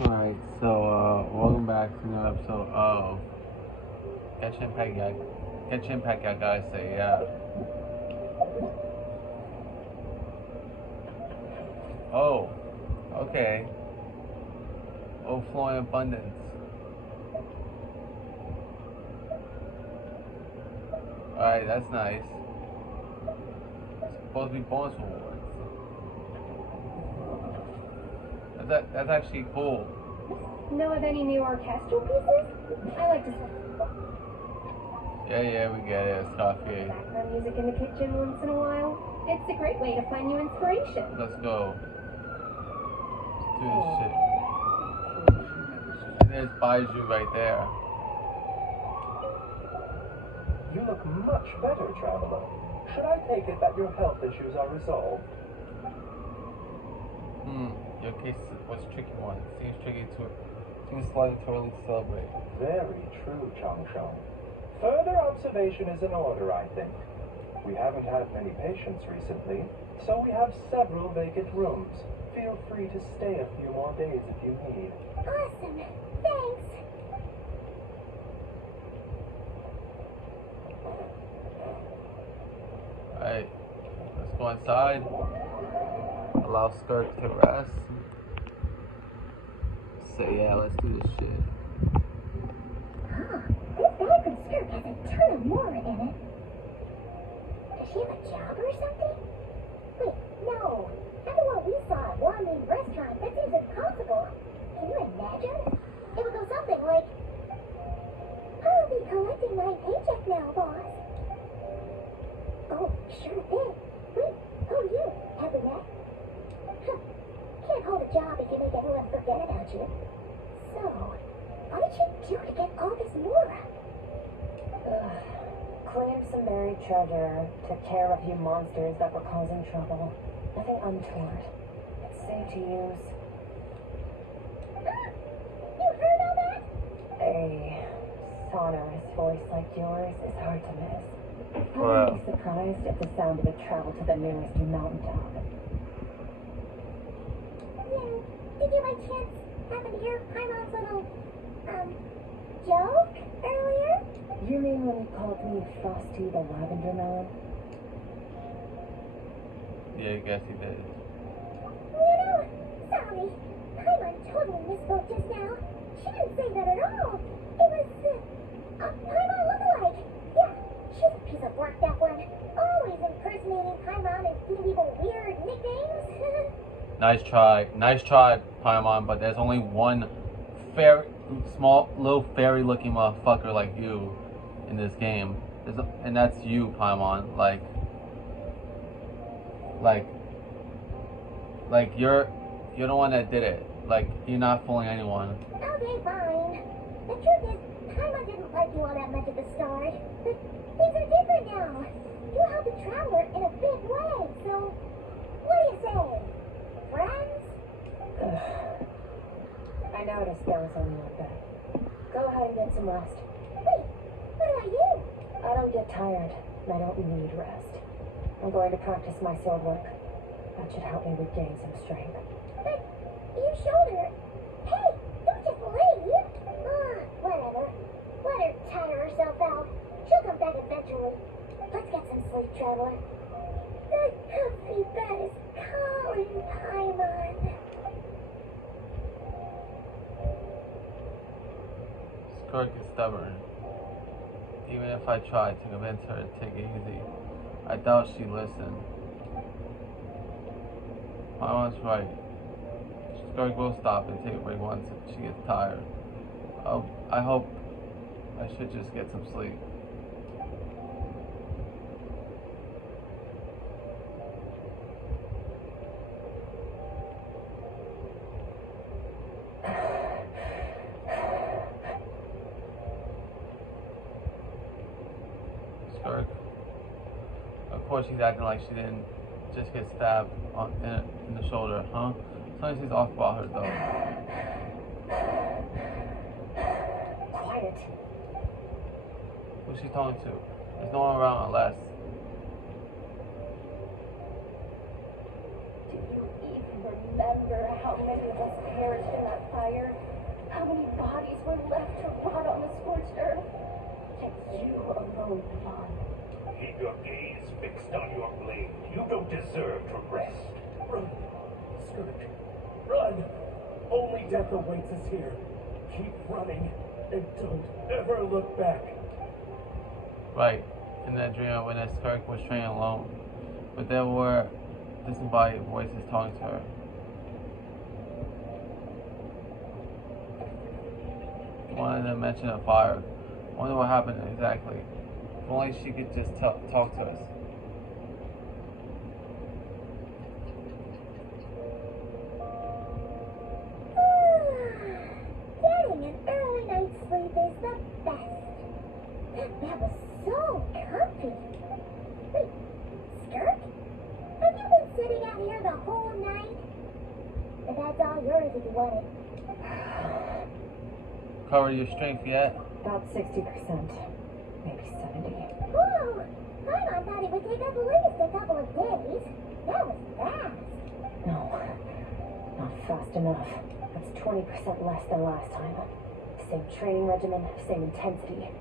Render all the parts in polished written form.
Alright, so welcome back to another episode of Genshin Impact, guys. Say yeah. Oh, okay. Overflowing abundance. Alright, that's nice. It's supposed to be bonus rewards. That's actually cool. Know of any new orchestral pieces? I like to sing. Yeah, we get it. It's coffee. Background music in the kitchen once in a while. It's a great way to find new inspiration. Let's go. Let's do this shit. And there's Baiju right there. You look much better, traveler. Should I take it that your health issues are resolved? Your case was a tricky one. Seems tricky to seems slightly too early to celebrate. Very true, Changsheng. Further observation is in order, I think. We haven't had many patients recently, so we have several vacant rooms. Feel free to stay a few more days if you need. Awesome. Thanks. Alright, let's go inside. Allow Skirk to rest. Say yeah, let's do this shit. This bag from Skirk has a ton of more in it. Does she have a job or something? Wait, no. After what we saw at Wanmin restaurant, that seems impossible. Can you imagine? It would go something like, I'll be collecting my paycheck now, boss. Oh, sure thing. Wait, who are you? Have we met? Can't hold a job if you make everyone forget about you. So, what did you do to get all this mora? Claimed some buried treasure, took care of a few monsters that were causing trouble. Nothing untoward. It's safe to use. You heard all that? A sonorous voice like yours is hard to miss. I Wow. wouldn't be surprised if the sound of it traveled to the nearest mountaintop. Yeah. Did you by chance happen to hear Paimon's little, joke earlier? You mean when you called me Frosty the Lavender Melon? Yeah, I guess he did. Sorry. Paimon totally misspoke just now. She didn't say that at all. It was, a Paimon lookalike. Yeah, she's a piece of work, that one. Always impersonating Paimon and giving people weird nicknames. Nice try, Paimon, but there's only one small, little fairy-looking motherfucker like you in this game. And that's you, Paimon. Like you're the one that did it. Like, you're not fooling anyone. Okay, fine. The truth is, Paimon didn't like you all that much at the start. But things are different now. You helped the traveler in a big way, so what do you say? Friends? I noticed there was only one bed. Go ahead and get some rest. Wait, what about you? I don't get tired, and I don't need rest. I'm going to practice my sword work. That should help me regain some strength. But your shoulder. Hey, don't just leave. Whatever. Let her tire herself out. She'll come back eventually. Let's get some sleep, traveler. The comfy bed is calling, Paimon. Skirk is stubborn. Even if I tried to convince her to take it easy, I doubt she'd listen. Paimon's right. Skirk will stop and take a break once she gets tired. I hope I should just get some sleep. Skirk. Of course she's acting like she didn't just get stabbed in the shoulder, huh? Sometimes she's off about her though. Quiet. Who's she talking to? There's no one around unless. Do you even remember how many of us perished in that fire? bodies were left to rot on the scorched earth. Yet you alone live on. Keep your gaze fixed on your blade. You don't deserve to rest. Run, Skirk. Run! Only death awaits us here. Keep running, and don't ever look back. Right. In that dream, I witnessed Skirk was training alone, but there were disembodied voices talking to her. One of them mentioned a fire. Wonder what happened exactly. If only she could just talk to us. Getting an early night's sleep is the best. That was so comfy. Wait, Skirk? Have you been sitting out here the whole night? The bed's all yours if you want it. Cover your strength yet? About 60%. Maybe 70. Whoa! Paimon thought it would take us at least a couple of days. That was fast. No, not fast enough. That's 20% less than last time. Same training regimen, same intensity.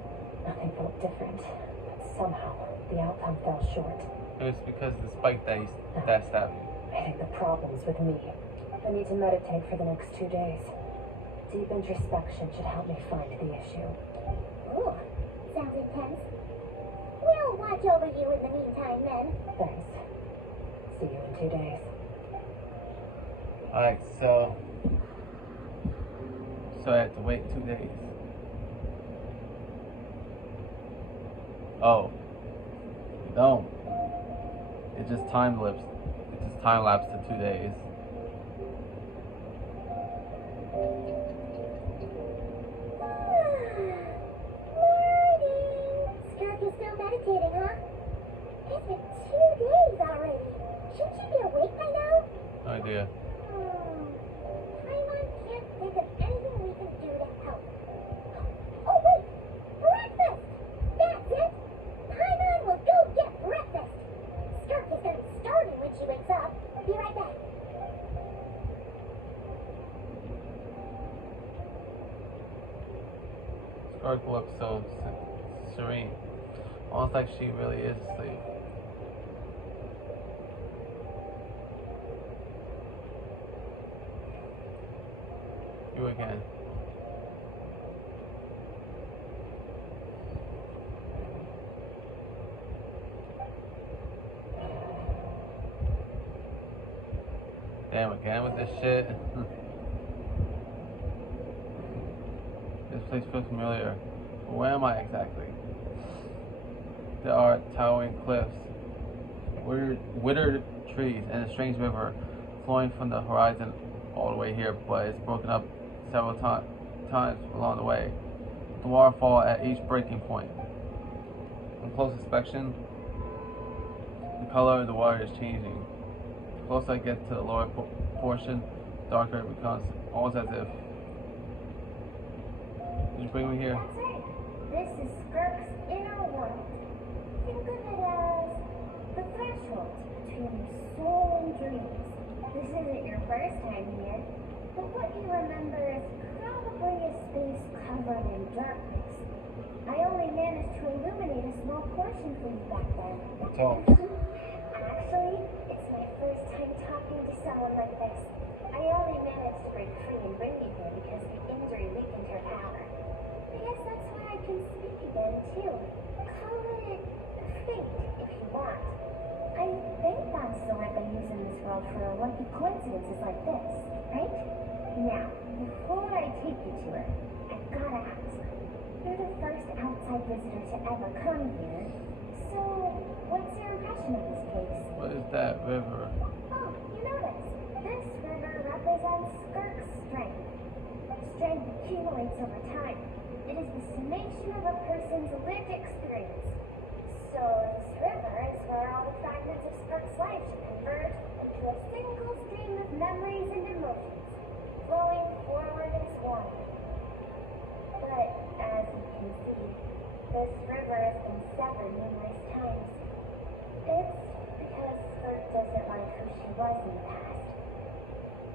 Nothing felt different. But somehow, the outcome fell short. It was because of the spike that stabbed you. I think the problem's with me. I need to meditate for the next 2 days. Deep introspection should help me find the issue. Ooh, sounds intense. We'll watch over you in the meantime, then. Thanks. See you in 2 days. Alright, so I had to wait 2 days. Oh. You don't. It just time lapsed to 2 days. Skirk is still meditating, huh? It's been 2 days already. Shouldn't she be awake by now? No idea. Paimon can't think of anything we can do to help. Oh, wait! Breakfast! That's it! Paimon will go get breakfast! Skirk is gonna be starving when she wakes up. Be right back. Skirk looks so serene. Almost like she really is asleep. You again. Damn, again with this shit. This place feels familiar. But where am I exactly? There are towering cliffs, withered trees, and a strange river flowing from the horizon all the way here, but it's broken up several times along the way. The waterfall at each breaking point. On close inspection, the color of the water is changing. The closer I get to the lower portion, the darker it becomes, almost as if. Did you bring me here? That's right. This is Skirk's inner world. Think of it as the threshold between soul and dreams. This isn't your first time here, but what you remember is probably a space covered in darkness. I only managed to illuminate a small portion for you back then. That's all. Actually, it's my first time talking to someone like this. I only managed to break free and bring you here because the injury weakened her power. I guess that's why I can speak again, too. Call it fate, if you want. I think that's the word they use in this world for lucky coincidences like this, right? Now, before I take you to her, I've gotta ask. You're the first outside visitor to ever come here, so what's your impression of this place? What is that river? Oh, you notice. This river represents Skirk's strength. Strength accumulates over time. It is the summation of a person's lived experience. So this river is where all the fragments of Skirk's life should converge into a single stream of memories and emotions, flowing forward and swirling. But as you can see, this river has been severed numerous times. It's because Skirk doesn't like who she was in the past.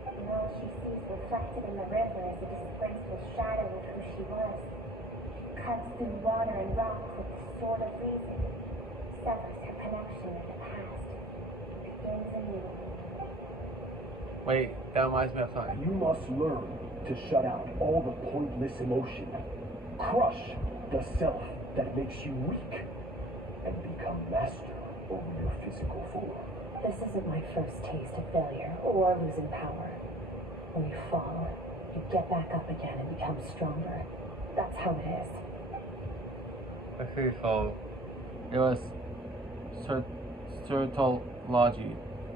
And all she sees with reflected in the river as a disgraceful shadow of who she was. Cuts through water and rock with the sword of reason, severs her connection with the past, begins anew. Wait, that reminds me of something. You must learn to shut out all the pointless emotion. Crush the self that makes you weak, and become master over your physical form. This isn't my first taste of failure or losing power. When you fall, you get back up again and become stronger. That's how it is. Okay, so it was Sirtology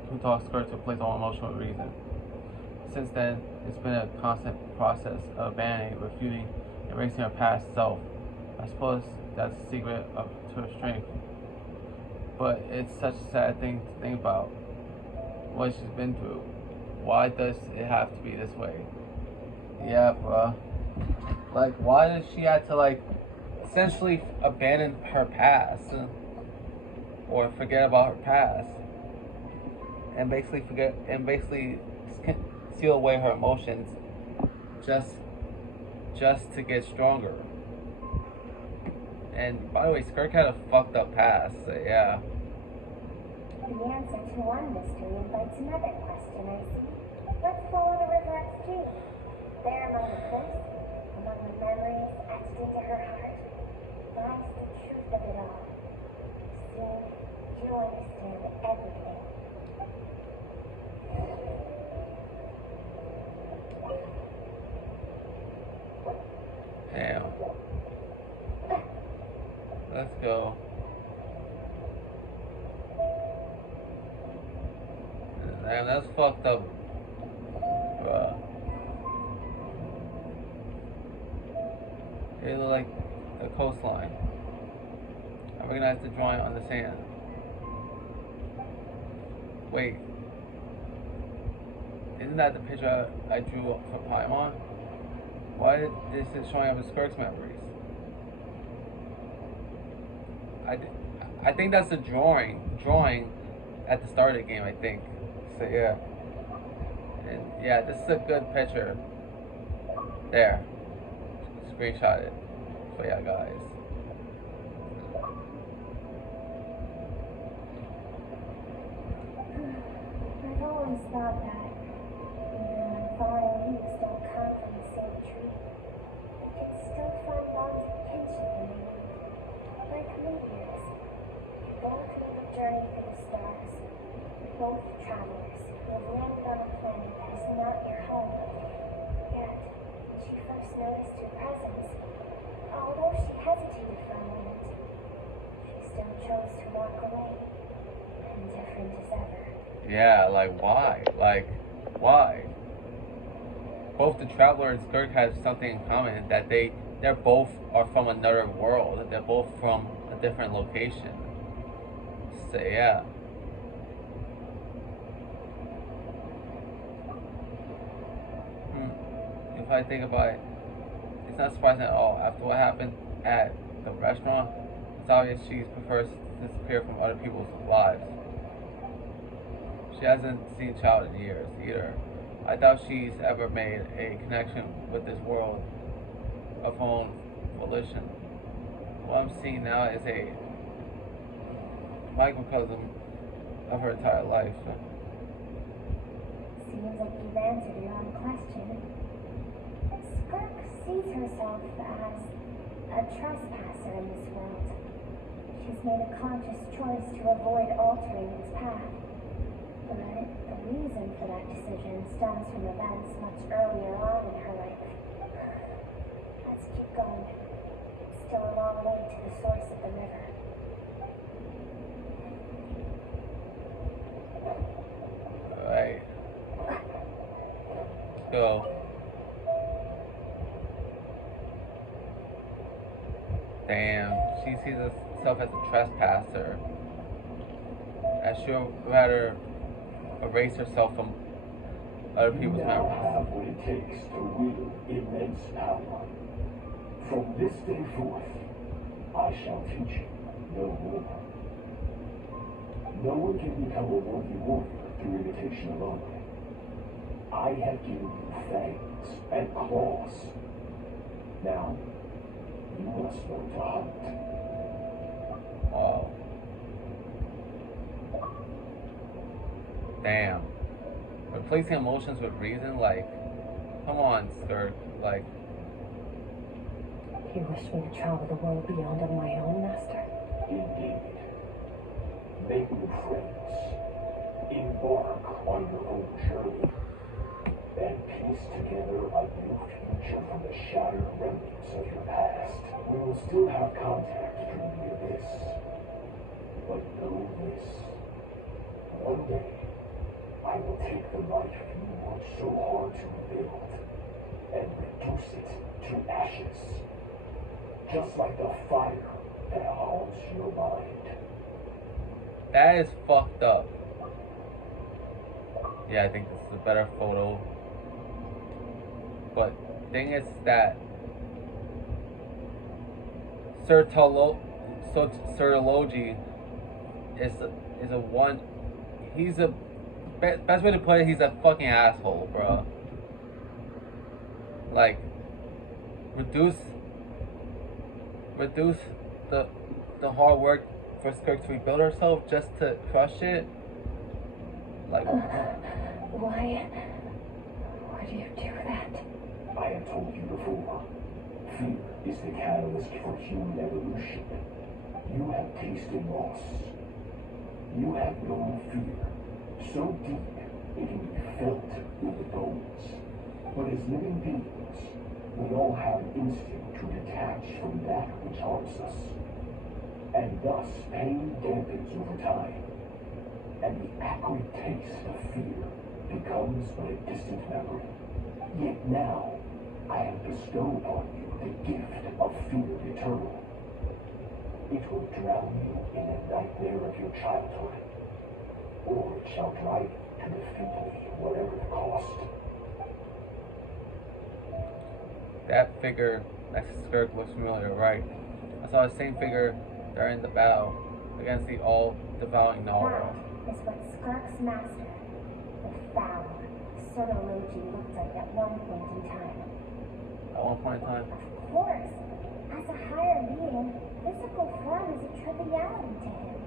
who taught Skirk to place all emotional reason. Since then, it's been a constant process of abandoning, refuting, erasing her past self. I suppose that's the secret to her strength. But it's such a sad thing to think about. What she's been through. Why does it have to be this way? Yeah, bruh. Like, why does she have to, like, essentially abandon her past? Or forget about her past? And basically seal away her emotions just to get stronger. And by the way, Skirk had a fucked up past, so yeah. The answer to one mystery invites another question, I see. Let's follow the river upstream. There among the cliffs, among the memories etched into her heart, lies the truth of it all. Soon, you'll understand everything. Damn. Let's go. Damn, that's fucked up. Bruh. It looked like a coastline. I recognize the drawing on the sand. Wait. Isn't that the picture I drew up for Paimon? Why is it showing up in Skirk's memories? I think that's the drawing at the start of the game, I think. So yeah. And yeah, this is a good picture. There. Screenshot it. So yeah, guys. I've always thought that, even when falling leaves don't come from the same tree, you can still find bonds of kinship in the wind. Like meteors, you both made a journey through the stars. Both travelers who have landed on a planet that is not your home. Yet, when she first noticed your presence, although she hesitated for a moment, she still chose to walk away, indifferent as ever. Yeah, like why? Like, why? Both the Traveler and Skirk have something in common, that they're both are from another world. They're both from a different location. So yeah. If I think about it, it's not surprising at all. After what happened at the restaurant, it's obvious she prefers to disappear from other people's lives. She hasn't seen a child in years either. I doubt she's ever made a connection with this world of her own volition. What I'm seeing now is a microcosm of her entire life. Seems like you've answered your own question. Skirk sees herself as a trespasser in this world. She's made a conscious choice to avoid altering its path. But the reason for that decision stems from events much earlier on in her life. Let's keep going. It's still a long way to the source of the river. Alright. Go. Damn, she sees herself as a trespasser. As she'll rather erase herself from other people's You now memories. have what it takes to wield immense power. From this day forth, I shall teach you no more. No one can become a worthy warrior through imitation alone. I have given you fangs and claws. Now, you must learn to hunt. Oh. Damn. Replacing emotions with reason? Like, come on, Skirk. Like, You wish me to travel the world beyond on my own, Master? Indeed. Make new friends. Embark on your own journey. And piece together a new future from the shattered remnants of your past. We will still have contact through the abyss. But know this. One day, I will take the life you worked so hard to build and reduce it to ashes. Just like the fire that haunts your mind. that is fucked up. Yeah, I think this is a better photo. But thing is that Sertology is a one. He's a best way to put it. He's a fucking asshole, bro. Like reduce the hard work for Skirk to rebuild herself just to crush it. Like Why do you do that? I have told you before, fear is the catalyst for human evolution. You have tasted loss. You have known fear, so deep it can be felt in the bones. But as living beings, we all have an instinct to detach from that which harms us. And thus pain dampens over time. And the acrid taste of fear becomes but a distant memory. Yet now, I have bestowed on you the gift of fear eternal. It will drown you in a nightmare of your childhood, or it shall drive you to defeat me, whatever the cost. that figure next to Skirk looks familiar, right? I saw the same figure during the battle against the all-devouring Nara. That is what Skirk's master, the foul Sertology, looked like at one point in time. At one point in time. Of course, as a higher being, physical form is a triviality to him.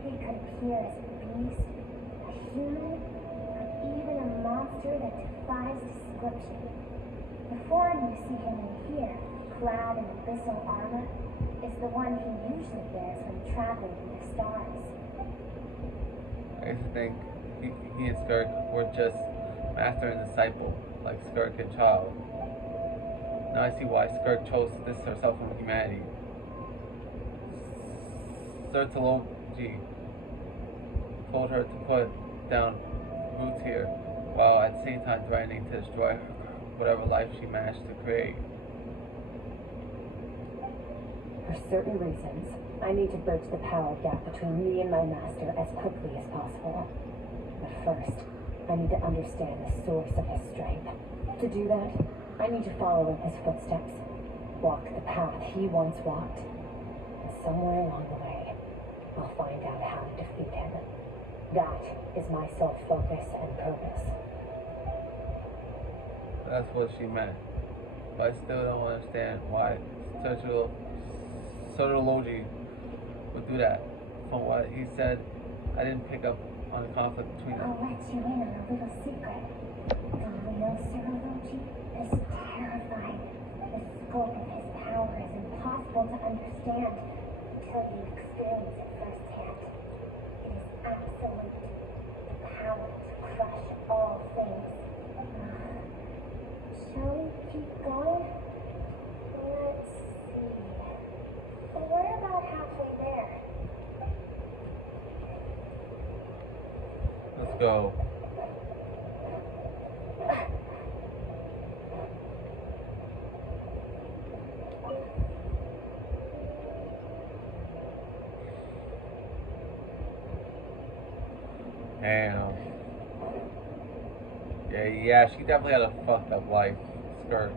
He could appear as a beast, a human, or even a monster that defies description. The form you see him in here, clad in abyssal armor, is the one he usually wears when traveling through the stars. I used to think he and Skirk were just master and disciple, like Skirk and child. Now I see why Skirk chose to distance herself from humanity. Sertology told her to put down roots here, while at the same time threatening to destroy whatever life she managed to create. For certain reasons, I need to bridge the power gap between me and my master as quickly as possible. But first, I need to understand the source of his strength. To do that, I need to follow in his footsteps, walk the path he once walked, and somewhere along the way, I'll find out how to defeat him. That is my sole focus and purpose. That's what she meant. But I still don't understand why Sertology would do that. From what he said, I didn't pick up on the conflict between them. I'll let you in on a little secret. The real Sertology is terrifying. The scope of his power is impossible to understand until you experience it firsthand. It is absolute. The power to crush all things. Shall we keep going? Let's see. We're about halfway there. Let's go. Damn. Yeah, she definitely had a fucked up life, Skirk.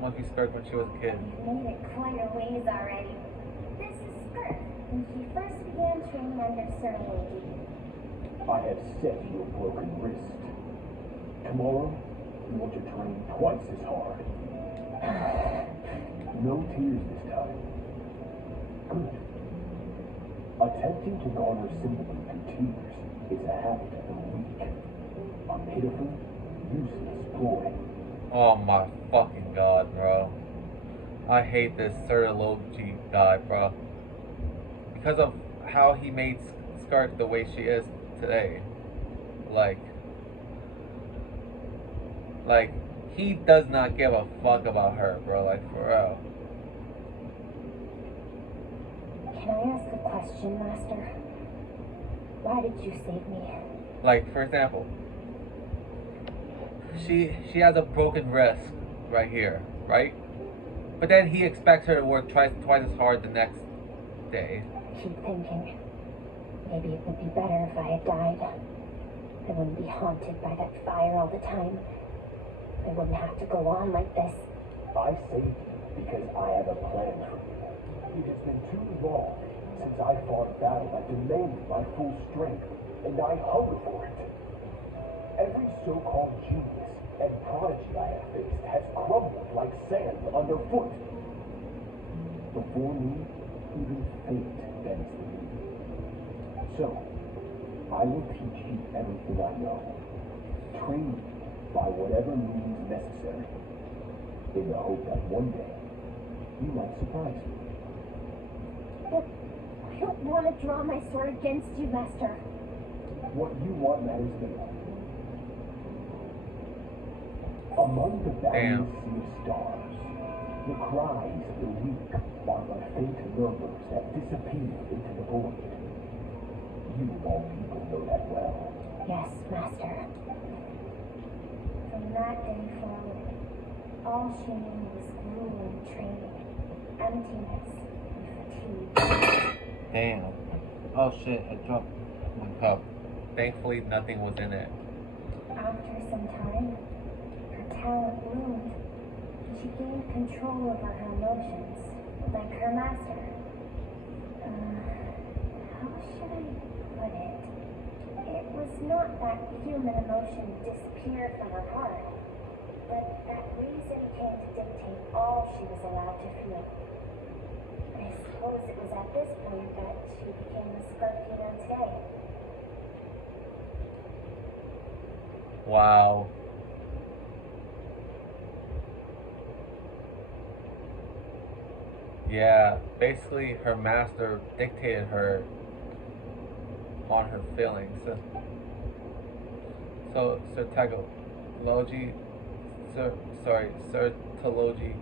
Must be Skirk when she was a kid. You've made it quite a ways already. This is Skirk. when she first began training under Sir Logie. I have set your broken wrist. Tomorrow, you want to train twice as hard. No tears this time. Good. Attempting to garner sympathy through tears is a habit of the weak. A pitiful, useless ploy. Oh my fucking god, bro. I hate this Sir Logie guy, bro. Because of how he made Skirk the way she is today. Like, he does not give a fuck about her, bro. Like, for real. Can I ask a question, Master? Why did you save me? Like, for example, she has a broken wrist right here, right? But then he expects her to work twice as hard the next day. Keep thinking. Maybe it would be better if I had died. I wouldn't be haunted by that fire all the time. I wouldn't have to go on like this. I saved you because I have a plan for you. It has been too long since I fought a battle that demanded my full strength, and I hunger for it. Every so-called genius and prodigy I have faced has crumbled like sand underfoot. Before me, even fate bends the knee. So, I will teach you everything I know. Train you by whatever means necessary, in the hope that one day you might surprise me. But I don't want to draw my sword against you, Master. What you want matters little. Among the boundless sea of stars, the cries of the weak are but faint murmurs that disappear into the void. You of all people know that well. Yes, Master. From that day forward, all she knew was grueling training, emptiness, and fatigue. Damn. Oh shit, I dropped my cup. Thankfully, nothing was in it. After some time, her talent bloomed, and she gained control over her emotions, like her master. How should I put it? It was not that human emotion disappeared from her heart, but that reason came to dictate all she was allowed to feel. I suppose it was at this point that she became the Skirk you know today. Wow. Yeah, basically her master dictated her on her feelings. So Sir Talogi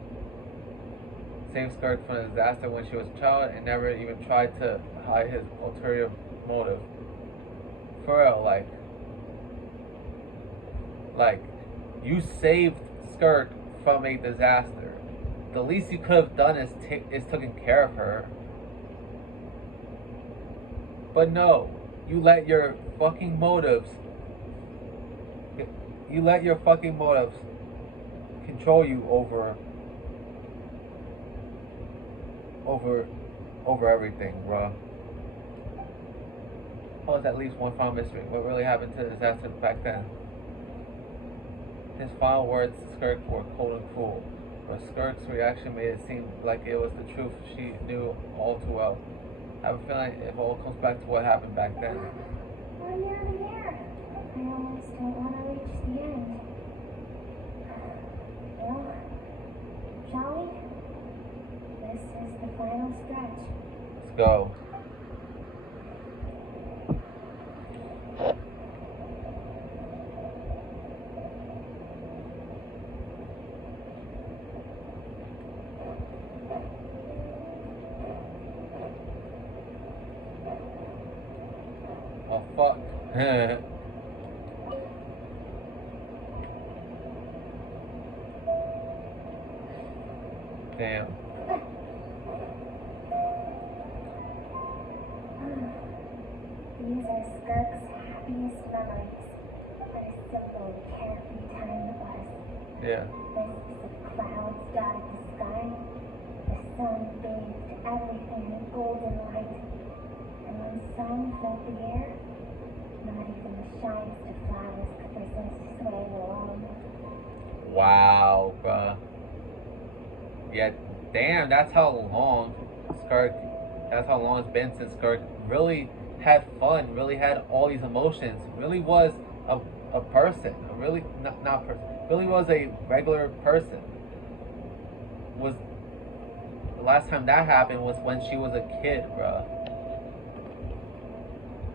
saved Skirk from a disaster when she was a child and never even tried to hide his ulterior motive. For real, like you saved Skirk from a disaster. The least you could have done is taken care of her. But no, you let your fucking motives control you over everything, bruh. Oh, it's at least one final mystery. What really happened to the disaster back then? His final words to Skirk were cold and cruel, but Skirk's reaction made it seem like it was the truth she knew all too well. I have a feeling it all comes back to what happened back then. We're nearly there. I almost don't want to reach the end. Well, shall we? This is the final stretch. Let's go. Oh fuck. Damn. These are Skirk's happiest memories. What a simple, carefree time it was. Yeah. Wisps of clouds dotted the sky, the sun bathed everything in golden light, and when sun filled the air, not even the shyest of flowers could resist swaying along. Wow, bruh. Yeah, damn, that's how long it's been since Skirk really had fun, really had all these emotions, really was a person, really not person, really was a regular person. Was the last time that happened was when she was a kid, bruh.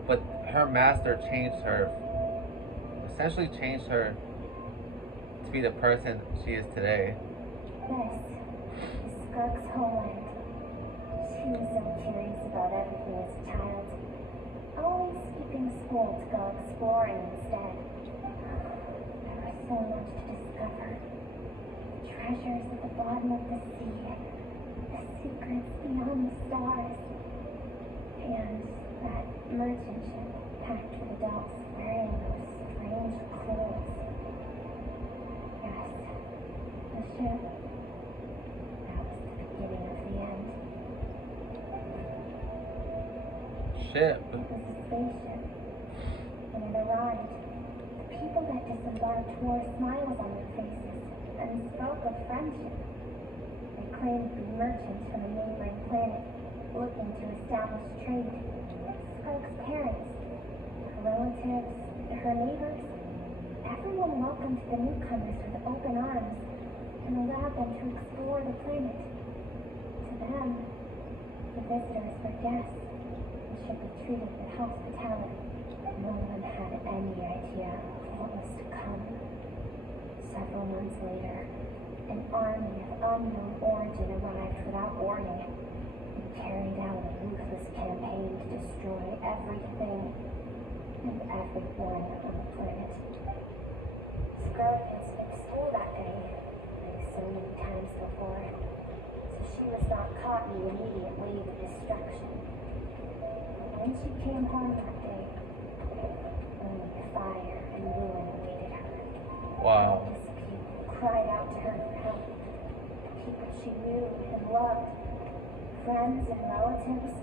But her master changed her, essentially changed her to be the person she is today. This is Skirk's homeland. She was so curious about everything as a child, always skipping school to go exploring instead. There was so much to discover. The treasures at the bottom of the sea, the secrets beyond the stars, and that merchant ship packed with adults wearing those strange clothes. Yes, the ship. That was the beginning of the end. Shit. It was a spaceship. When it arrived, the people that disembarked wore smiles on their faces and spoke of friendship. They claimed to be merchants from a neighboring planet looking to establish trade. Skirk's parents, her relatives, her neighbors, everyone welcomed the newcomers with open arms and allowed them to explore the planet. To them, the visitors were guests and should be treated with hospitality. No one had any idea of what was to come. Several months later, an army of unknown origin arrived without warning and carried out a ruthless campaign to destroy everything and everyone on the planet. Skirk had skipped school that day, like so many times before, so she was not caught in the immediate wave of destruction. When she came home that day, only fire and ruin awaited her. Wow. Countless people cried out to her for help. People she knew and loved, friends and relatives,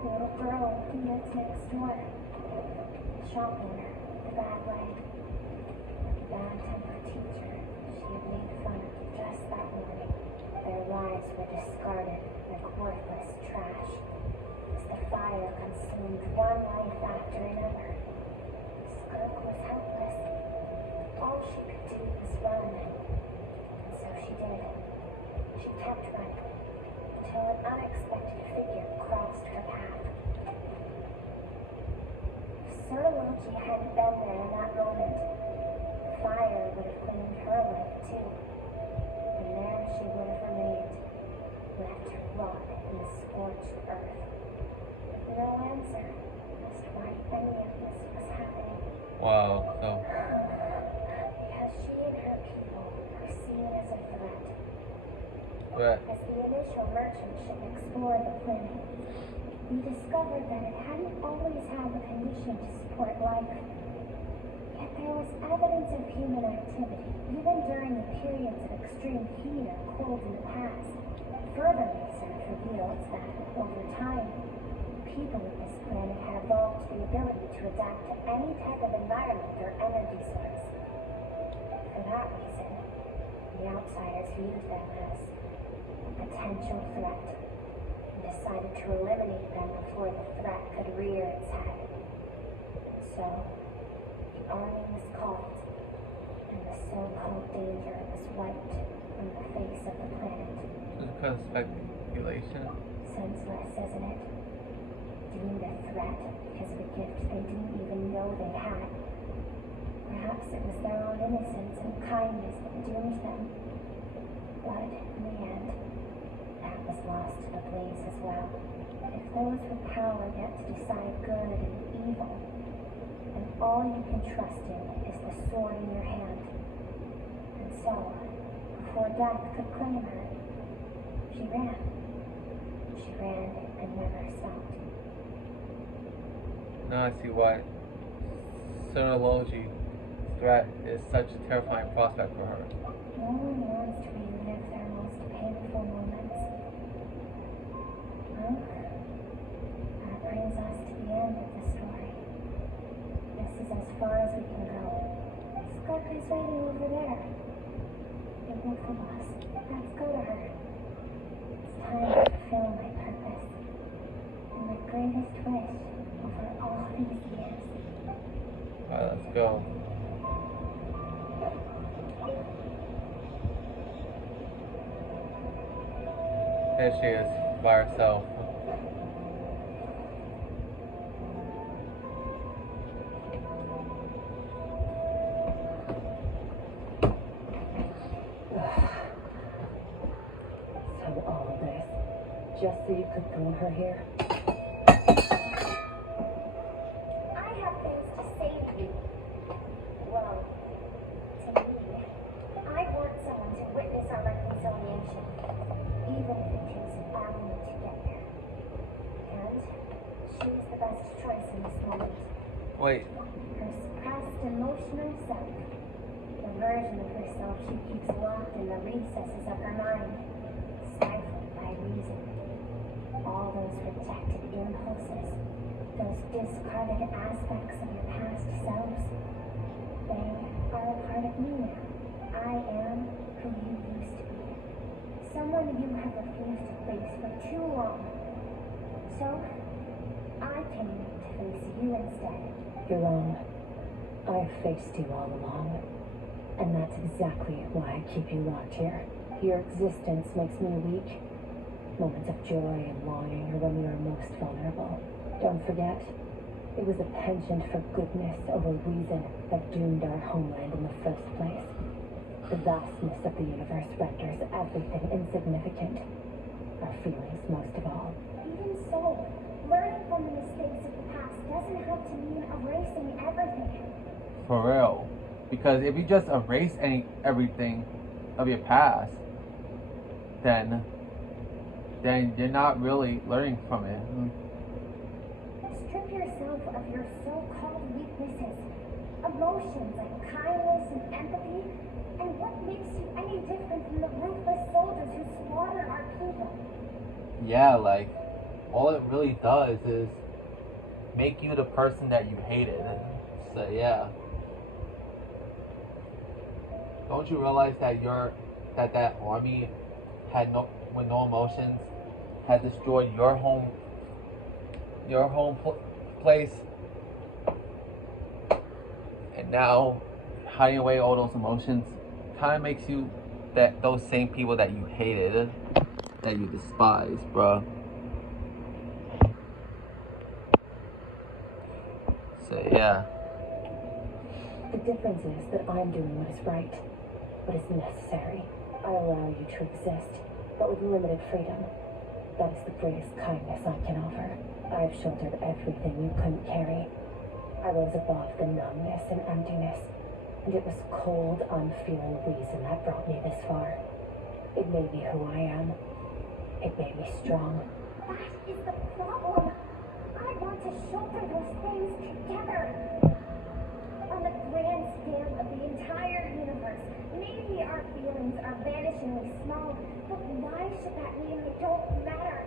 the little girl who lived next door, the shop owner, the bad leg, the bad-tempered teacher she had made fun of just that morning. Their lives were discarded like worthless trash as the fire consumed one life after another. Skirk was helpless. All she could do was run. And so she did. She kept running until an unexpected figure crossed her path. If Sir Logi hadn't been there in that moment, the fire would have claimed her life too. And there she would have remained, left to rot in the scorched earth. With no answer as to why any of this was happening. Wow. So Because she and her people were seen as a threat. Right. As the initial merchant ship explored the planet, we discovered that it hadn't always had the condition to support life. Yet there was evidence of human activity, even during the periods of extreme heat or cold in the past. Further research reveals that, over time, people of this planet had evolved the ability to adapt to any type of environment or energy source. For that reason, the outsiders viewed them as a potential threat and decided to eliminate them before the threat could rear its head. So, the army was called, and the so-called danger was wiped from the face of the planet. just because of speculation. Senseless, isn't it? Deemed a threat because of a gift they didn't even know they had. Perhaps it was their own innocence and kindness that doomed them. But in the end, that was lost to the blaze as well. If those with power get to decide good and evil, then all you can trust in is the sword in your hand. And so, before death could claim her, she ran. She ran and never stopped. Now I see why serology threat is such a terrifying prospect for her. No one wants to relive their most painful moments. far as we can go. Skirk is waiting over there. The both of us. Let's go to her. It's time to fulfill my purpose. And my greatest wish over all these years. Alright, let's go. There she is, by herself. So all of this, just so you could bring her here? I have things to say to you. Well, to me. I want someone to witness our reconciliation, even if it takes an army to get there. And she's the best choice in this moment. Wait, Her suppressed emotional self. The version of herself she keeps locked in the recesses of her mind, stifled by reason. All those rejected impulses, those discarded aspects of your past selves, they are a part of me now. I am who you used to be. Someone you have refused to face for too long. So, I came to face you instead. You're wrong. I've faced you all along. And that's exactly why I keep you locked here. Your existence makes me weak. Moments of joy and longing are when we are most vulnerable. Don't forget, it was a penchant for goodness over reason that doomed our homeland in the first place. The vastness of the universe renders everything insignificant. Our feelings most of all. Even so, learning from the mistakes of the past doesn't have to mean erasing everything. for real. Because if you just erase everything of your past, then you're not really learning from it. Strip yourself of your so-called weaknesses, emotions like kindness and empathy, and what makes you any different from the ruthless soldiers who slaughtered our people? Yeah, like, all it really does is make you the person that you hated. So, yeah. Don't you realize that that army had with no emotions had destroyed your home place, and now hiding away all those emotions kind of makes you those same people that you hated, that you despise, bruh. So yeah. The difference is that I'm doing what is right, what is necessary. I allow you to exist, but with limited freedom. That is the greatest kindness I can offer. I've shouldered everything you couldn't carry. I rose above the numbness and emptiness, and it was cold, unfeeling reason that brought me this far. It made me who I am. It made me strong. That is the problem. I want to shoulder those things together. On the grand scale of the entire universe, maybe our feelings are vanishingly small, but why should that mean they don't matter?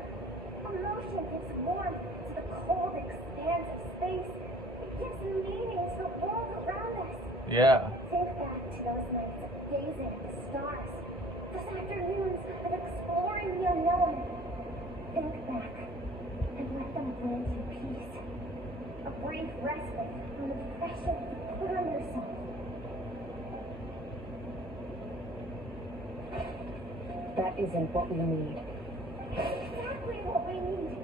Emotion gives warmth to the cold expanse of space. It gives meaning to the world around us. Yeah. Think back to those nights of gazing at the stars, those afternoons of exploring the unknown. Think back and let them grant you peace. A brief respite from the pressure you put on yourself. That isn't what we need. Exactly what we need.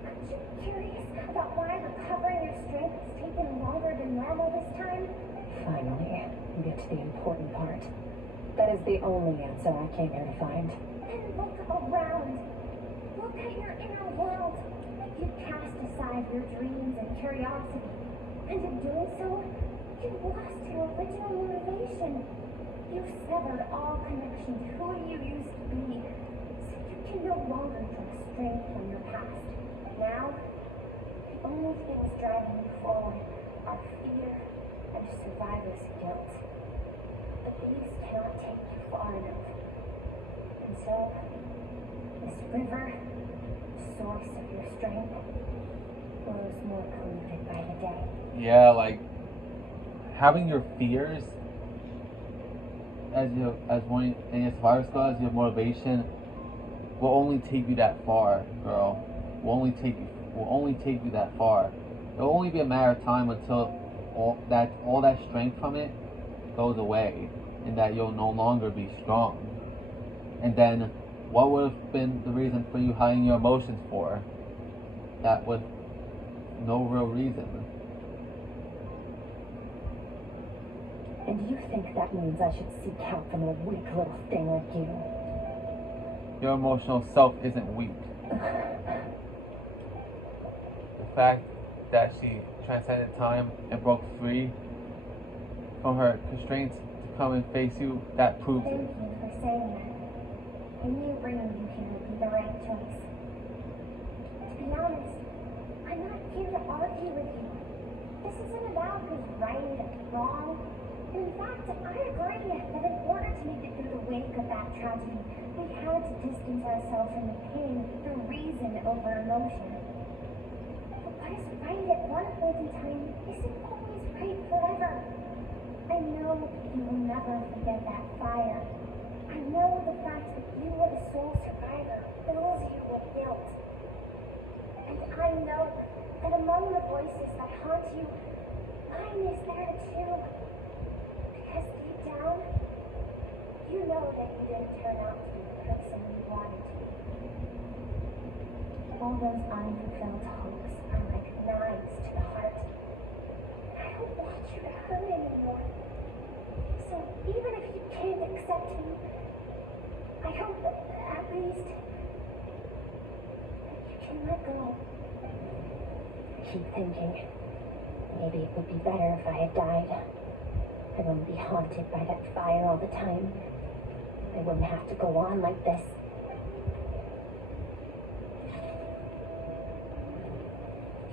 Aren't you curious about why recovering your strength has taken longer than normal this time? Finally, we get to the important part. That is the only answer I came here to find. Then look around. Look at your inner world. You cast aside your dreams and curiosity, and in doing so, you lost your original motivation. You severed all connection to who you used to be, so you can no longer draw strength from your past. Now, the only things driving you forward are fear and survivor's guilt. But these cannot take you far enough. And so, this river, the source of your strength, grows more polluted by the day. Yeah, like, having your fears as one in your survivor skill as your motivation will only take you that far, girl. Will only take you that far. It'll only be a matter of time until all that strength from it goes away, and that you'll no longer be strong. And then, what would have been the reason for you hiding your emotions for? That with no real reason. And you think that means I should seek help from a weak little thing like you? Your emotional self isn't weak. The fact that she transcended time and broke free from her constraints to come and face you, that proves Thank it. you for saying that. I knew bringing you here would be the right choice. To be honest, I'm not here to argue with you. This isn't about who's right or wrong. In fact, I agree that in order to make it through the wake of that tragedy, we had to distance ourselves from the pain through reason over emotion. But what is right at one point in time isn't always right forever. I know you will never forget that fire. I know the fact that you were the sole survivor fills you with guilt. And I know that among the voices that haunt you, mine is there too. Because deep down, you know that you didn't turn out to be the person you wanted to be. All those unfulfilled hopes are like knives to the heart. I don't want you to hurt anymore. So even if you can't accept me, I hope that at least that you can let go. Keep thinking. Maybe it would be better if I had died. I wouldn't be haunted by that fire all the time. I wouldn't have to go on like this.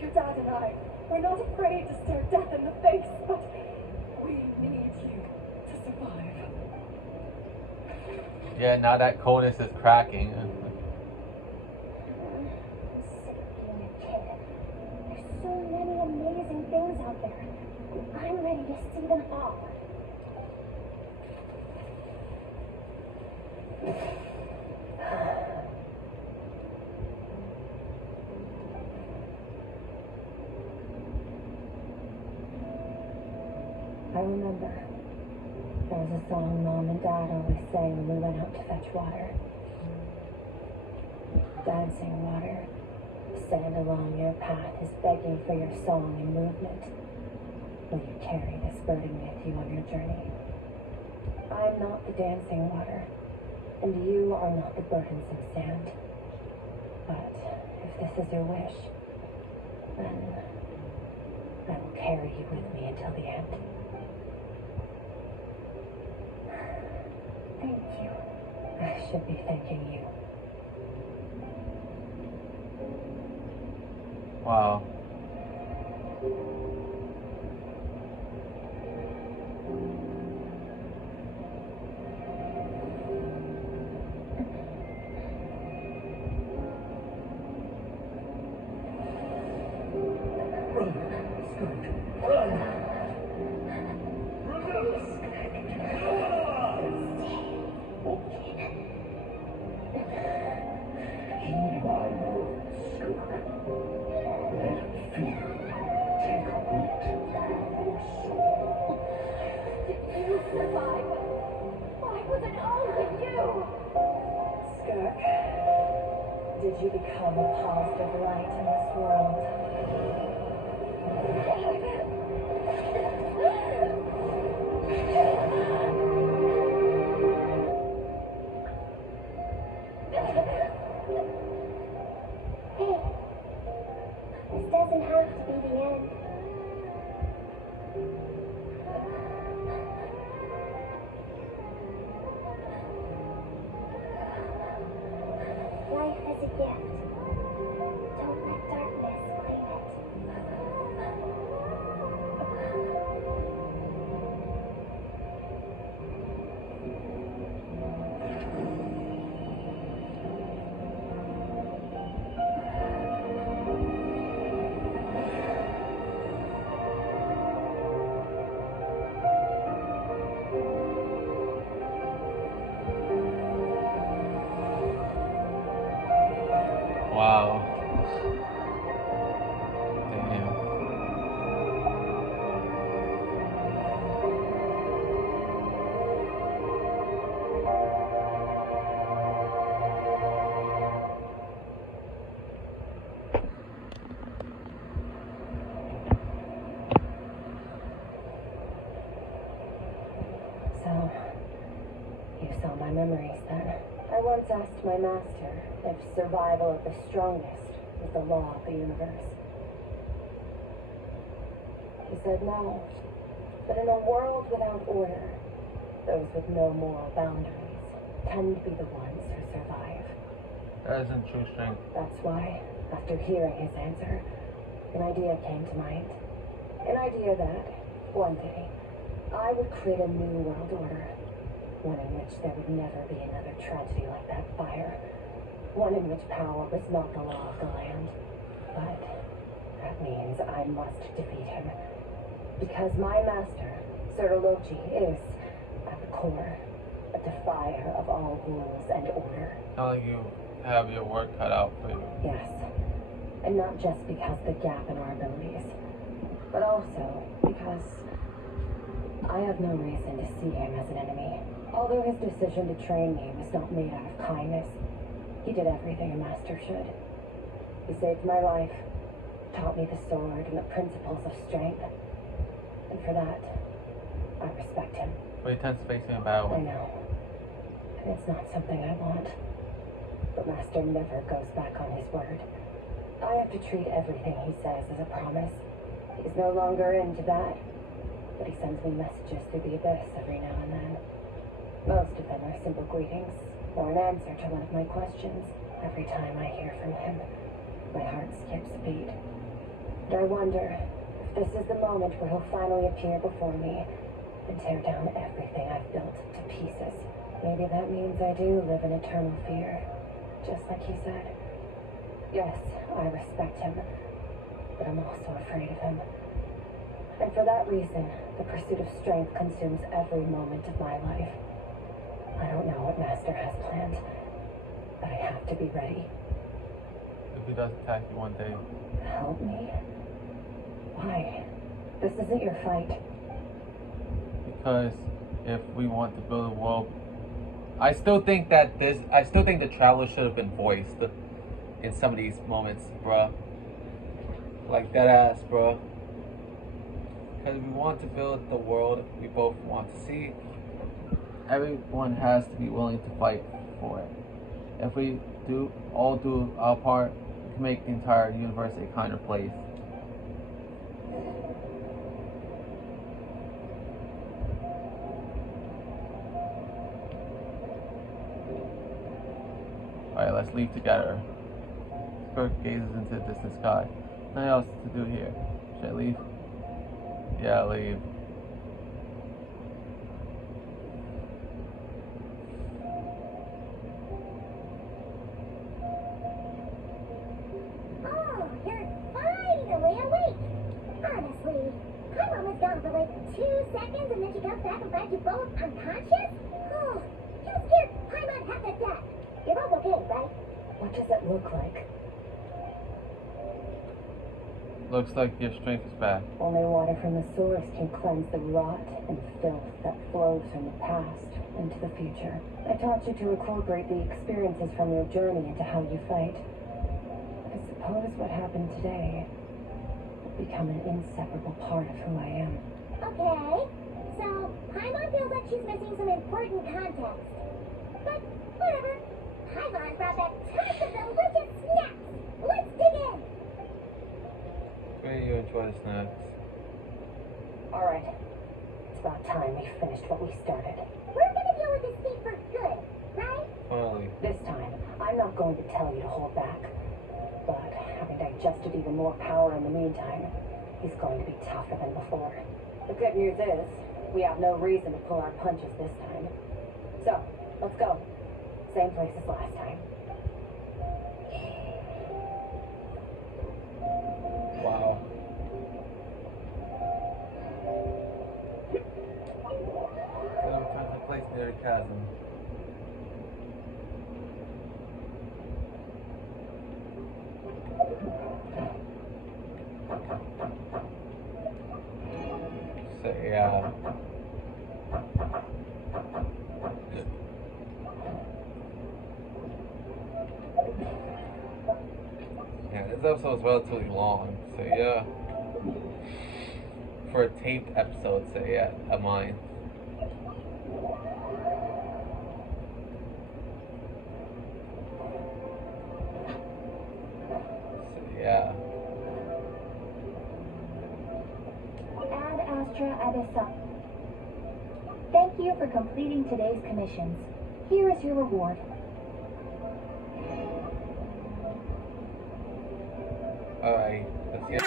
Your dad and I, we're not afraid to stare death in the face, but we need you to survive. Yeah, now that coldness is cracking. I'm sick of being a kid. There's so many amazing things out there. I'm ready to see them all. I remember. There was a song Mom and Dad always sang when we went out to fetch water. Dancing water, sand along your path is begging for your song and movement. Will you carry this burden with you on your journey? I'm not the dancing water, and you are not the burdensome sand. But if this is your wish, then I will carry you with me until the end. Thank you. I should be thanking you. Wow. Heed my words, Skirk. Let fear take root in your soul. You survived. Why was it only you? Skirk, did you become a positive light in this world? Hey, this doesn't have to be the end. Life is a gift. Don't let darkness claim it. my memories then. I once asked my master if survival of the strongest was the law of the universe. He said no, but in a world without order, those with no moral boundaries tend to be the ones who survive. That isn't true strength. That's why, after hearing his answer, an idea came to mind. An idea that, one day, I would create a new world order. One in which there would never be another tragedy like that fire. One in which power was not the law of the land. But that means I must defeat him. Because my master, Sir Olochi, is, at the core, a defier of all rules and order. Telling you have your work cut out for you. Yes. And not just because the gap in our abilities, but also because I have no reason to see him as an enemy. Although his decision to train me was not made out of kindness, he did everything a master should. He saved my life, taught me the sword and the principles of strength. And for that, I respect him. But he tends to face me in battle. I know. And it's not something I want. But Master never goes back on his word. I have to treat everything he says as a promise. He's no longer into that. But he sends me messages through the abyss every now and then. Most of them are simple greetings, or an answer to one of my questions. Every time I hear from him, my heart skips a beat. And I wonder if this is the moment where he'll finally appear before me and tear down everything I've built to pieces. Maybe that means I do live in eternal fear, just like he said. Yes, I respect him, but I'm also afraid of him. And for that reason, the pursuit of strength consumes every moment of my life. I don't know what Master has planned, but I have to be ready. If he does attack you one day. Help me? Why? This isn't your fight. Because if we want to build a world, I still think the Traveler should have been voiced in some of these moments, bruh. Like that ass, bruh. Because we want to build the world we both want to see. Everyone has to be willing to fight for it. If we all do our part, we can make the entire universe a kinder place. Alright, let's leave together. Skirk gazes into the distant sky. Nothing else to do here. Should I leave? Yeah, leave. Oh, you're finally awake. Honestly, Paimon was gone for like 2 seconds and then she comes back and finds you both unconscious? Oh, you scared Paimon half to death. You're both okay, right? What does it look like? Looks like your strength is back. Only water from the source can cleanse the rot and filth that flows from the past into the future. I taught you to incorporate the experiences from your journey into how you fight. I suppose what happened today will become an inseparable part of who I am. Okay, so Paimon feels like she's missing some important context. But whatever. Paimon brought back tons of delicious snacks. Let's dig in. May you enjoy the snacks. Alright. It's about time we finished what we started. We're gonna deal with this thing for good, right? Finally. This time, I'm not going to tell you to hold back. But having digested even more power in the meantime, he's going to be tougher than before. The good news is, we have no reason to pull our punches this time. So, let's go. Same place as last time. Wow. Set up to place near the chasm. So yeah. Yeah, this episode is relatively long, so yeah. For a taped episode, so yeah, of mine. maestra Abyssa. Thank you for completing today's commissions. Here is your reward. Alright, let's get.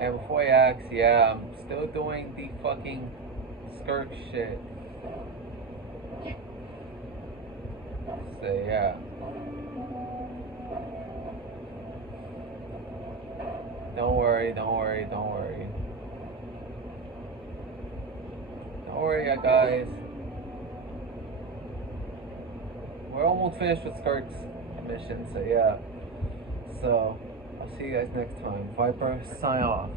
And before you ask, yeah, I'm still doing the fucking Skirk shit. So yeah. Don't worry, don't worry, don't worry. Don't worry, guys. We're almost finished with Skirk's mission, so yeah. So, I'll see you guys next time. Viper, sign off.